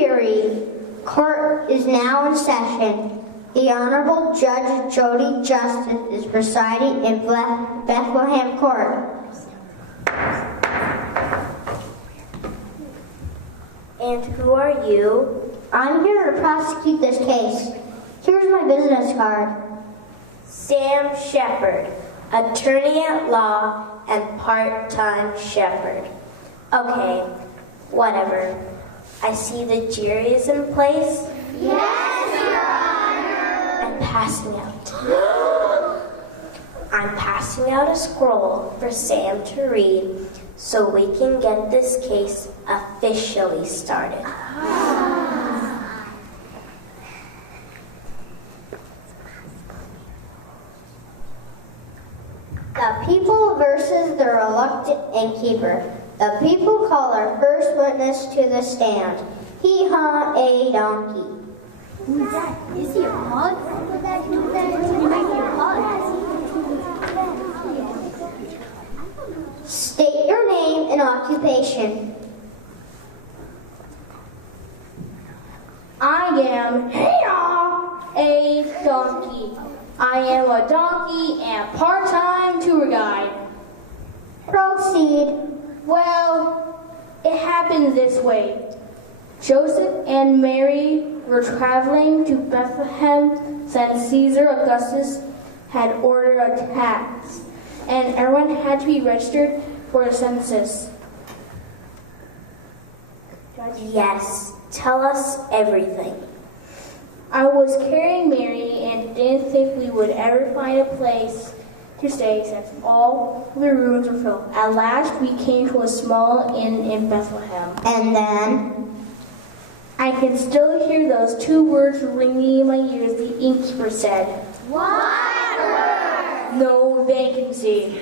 Hearing. Court is now in session. The Honorable Judge Jody Justice is presiding in Bethlehem Court. And who are you? I'm here to prosecute this case. Here's my business card. Sam Shepard, attorney at law and part-time shepherd. Okay, whatever. I see the jury is in place. Yes, Your Honor. I'm passing out. I'm passing out a scroll for Sam to read so we can get this case officially started. The people versus the reluctant innkeeper. The people call our first witness to the stand. Hee-haw, a donkey. Who's that? Is he a pug? He might be a pug. State your name and occupation. I am a donkey. I am a donkey and part-time tour guide. Proceed. Well, it happened this way. Joseph and Mary were traveling to Bethlehem since Caesar Augustus had ordered a tax, and everyone had to be registered for the census. Yes, tell us everything. I was carrying Mary and didn't think we would ever find a place to stay since all the rooms were filled. At last, we came to a small inn in Bethlehem. And then? I can still hear those two words ringing in my ears. The innkeeper said, What word? "No vacancy."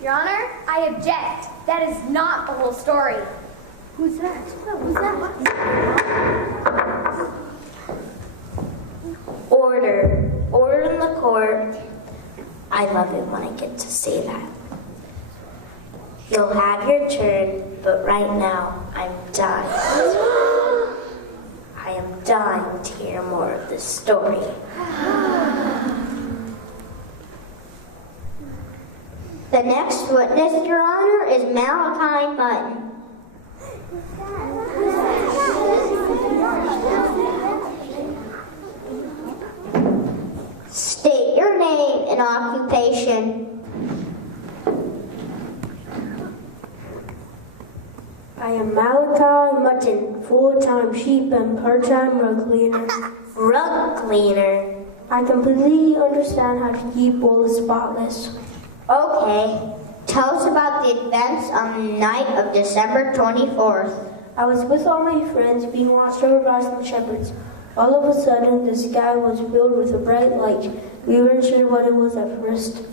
Your Honor, I object. That is not the whole story. Who's that? Who's that? Order. Order in the court. I love it when I get to say that. You'll have your turn, but right now, I'm dying. I am dying to hear more of this story. The next witness, Your Honor, is Malachi Mutton. State your name and occupation. I am Malachi Mutton, full-time sheep and part-time rug cleaner. Rug cleaner. I completely understand how to keep wool spotless. Okay, tell us about the events on the night of December 24th. I was with all my friends being watched over by some shepherds. All of a sudden, the sky was filled with a bright light. We weren't sure what it was at first.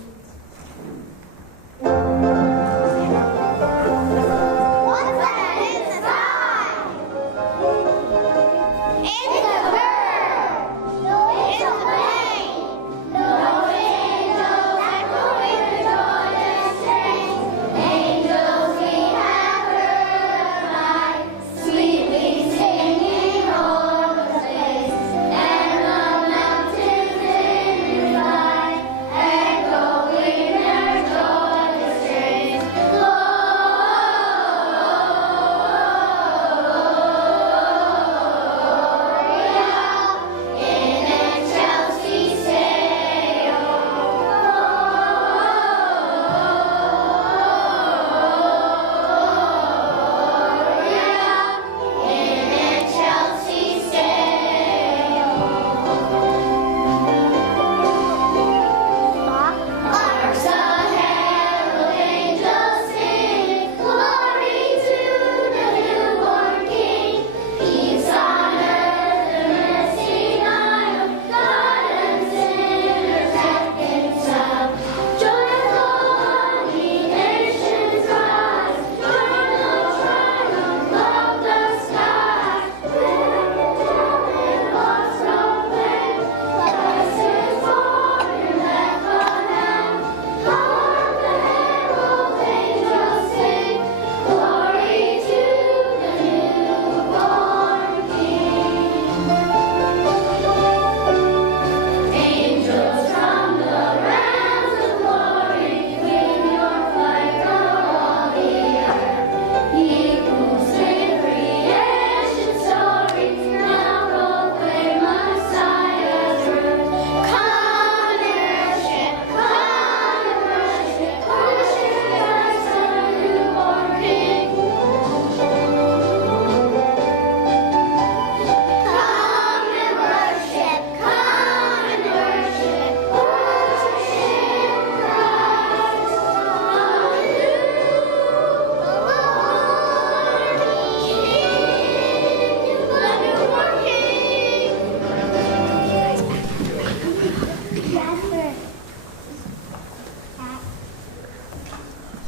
What's that in the sky? It's a bird. It's a plane. Those angels echoing the joyous strains. Angels we have heard of high, sweetly singing o'er the place, and the mountains in reply, echoing their joyous strains.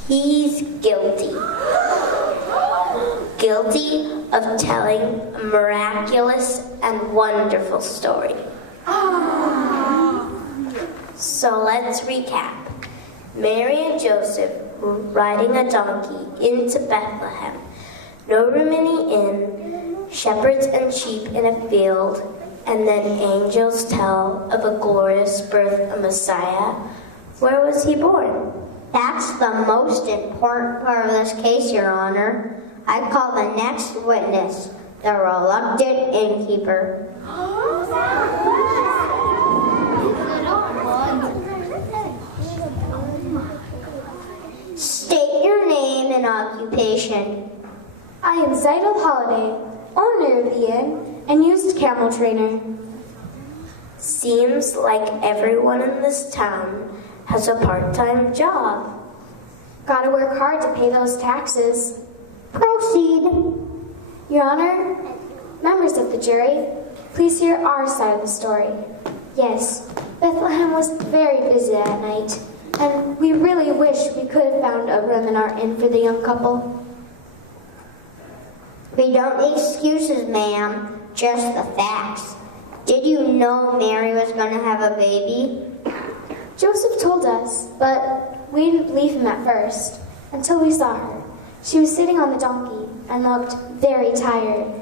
He's guilty. Guilty of telling a miraculous and wonderful story. So let's recap. Mary and Joseph were riding a donkey into Bethlehem. No room in the inn, shepherds and sheep in a field, and then angels tell of a glorious birth of Messiah. Where was he born? That's the most important part of this case, Your Honor. I call the next witness, the reluctant innkeeper. State your name and occupation. I am Zeidel Holiday, owner of the inn and used camel trainer. Seems like everyone in this town has a part-time job. Gotta work hard to pay those taxes. Proceed. Your Honor, members of the jury, please hear our side of the story. Yes, Bethlehem was very busy that night, and we really wish we could have found a room in our inn for the young couple. We don't need excuses, ma'am, just the facts. Did you know Mary was going to have a baby? Joseph told us, but we didn't believe him at first. until we saw her. She was sitting on the donkey and looked very tired.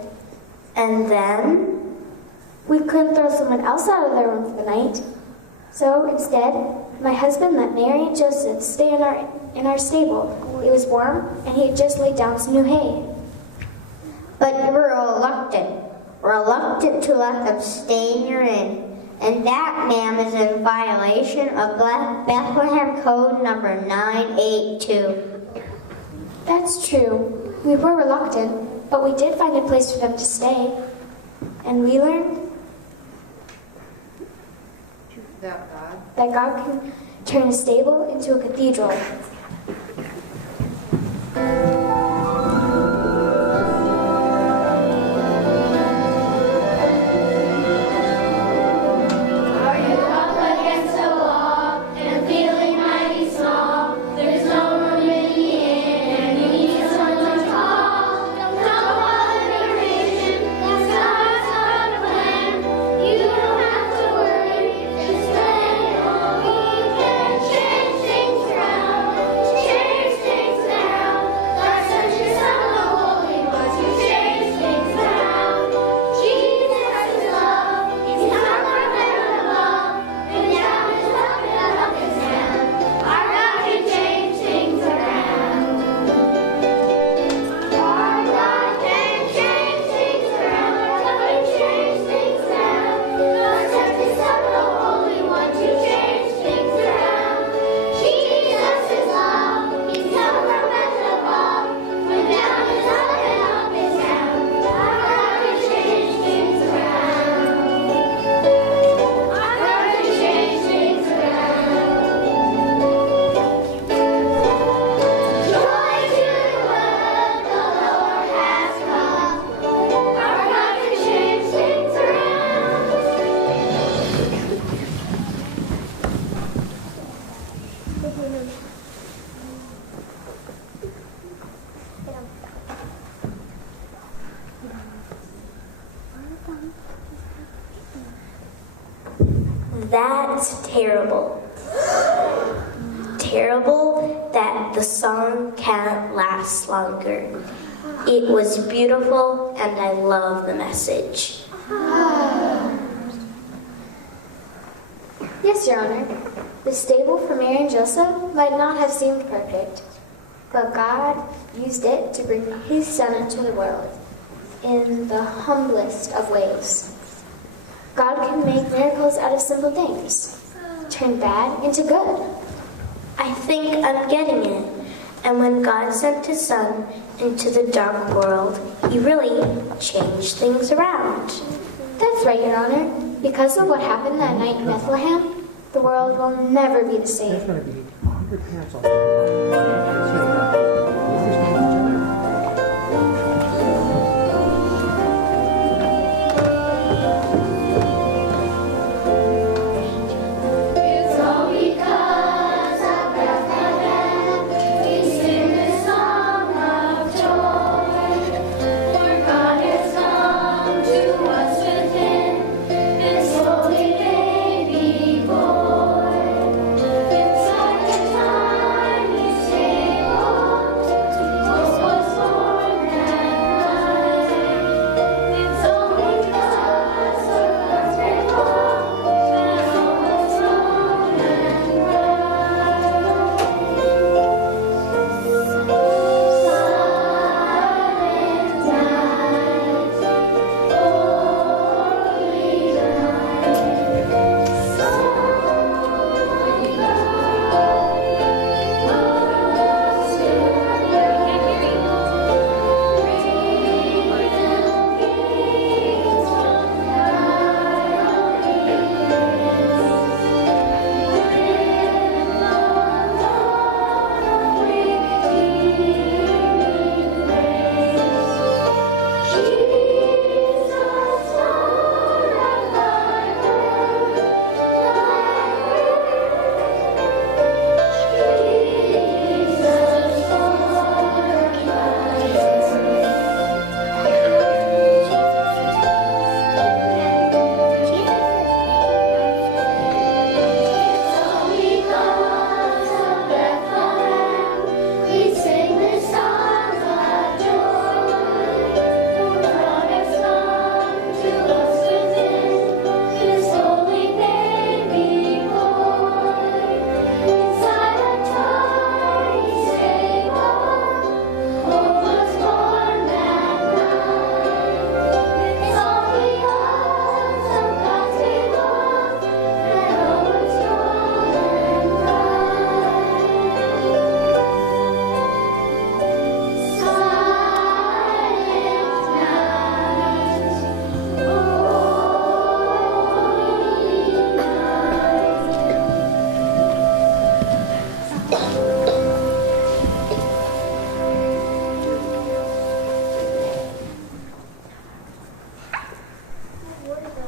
And then? We couldn't throw someone else out of their room for the night. So instead, my husband let Mary and Joseph stay in our stable. It was warm, and he had just laid down some new hay. But you were reluctant to let them stay in your inn. And that, ma'am, is in violation of Bethlehem Code number 982. That's true. We were reluctant, but we did find a place for them to stay. And we learned that God can turn a stable into a cathedral. That's terrible. Terrible that the song can't last longer. It was beautiful and I love the message. Yes, Your Honor. The stable for Mary and Joseph might not have seemed perfect, but God used it to bring His Son into the world in the humblest of ways. God can make miracles out of simple things, turn bad into good. I think I'm getting it. And when God sent His Son into the dark world, He really changed things around. That's right, Your Honor. Because of what happened that night in Bethlehem, the world will never be the same. There's going to be 100 parents all over. Inside the time you stay.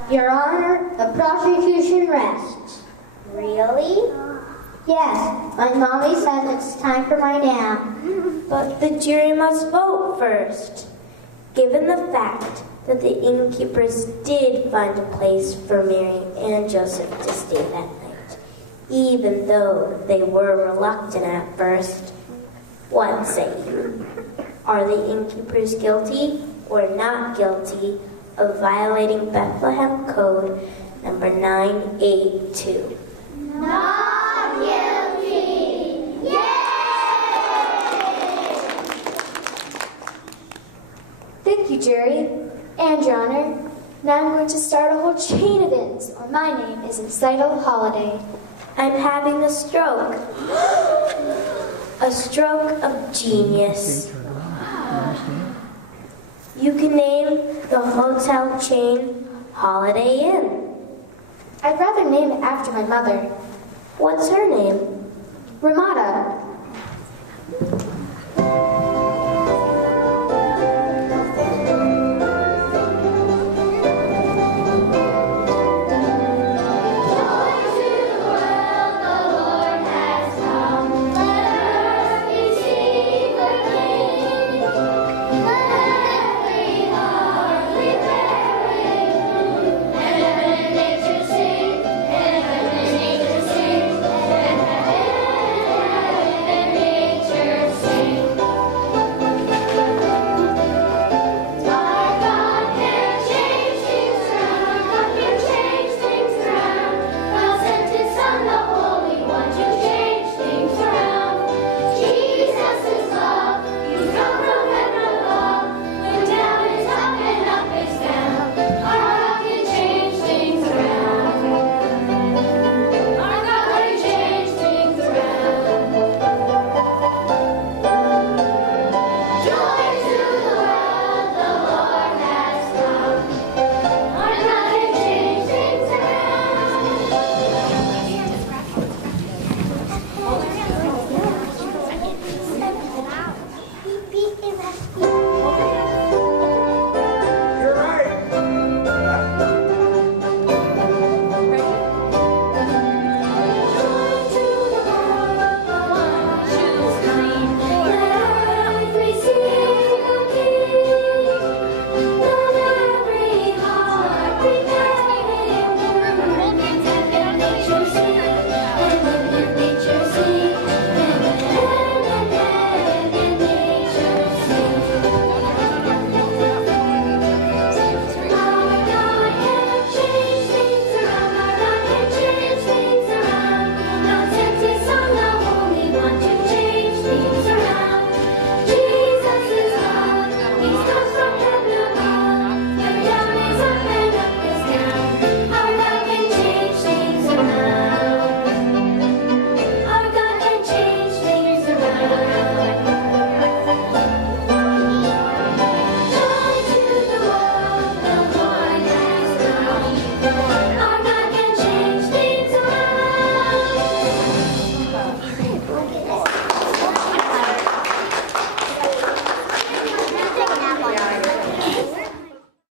Your Honor, the prosecution rests. Really? Yes, my mommy says it's time for my nap. But the jury must vote first. Given the fact that the innkeepers did find a place for Mary and Joseph to stay that night, even though they were reluctant at first, what say you? Are the innkeepers guilty or not guilty of violating Bethlehem Code number 982? Not guilty! Yay! Thank you, jury. And Your Honor, now I'm going to start a whole chain of ins, or my name is Incital Holiday. I'm having a stroke. A stroke of genius. You can name the hotel chain Holiday Inn. I'd rather name it after my mother. What's her name? Ramada.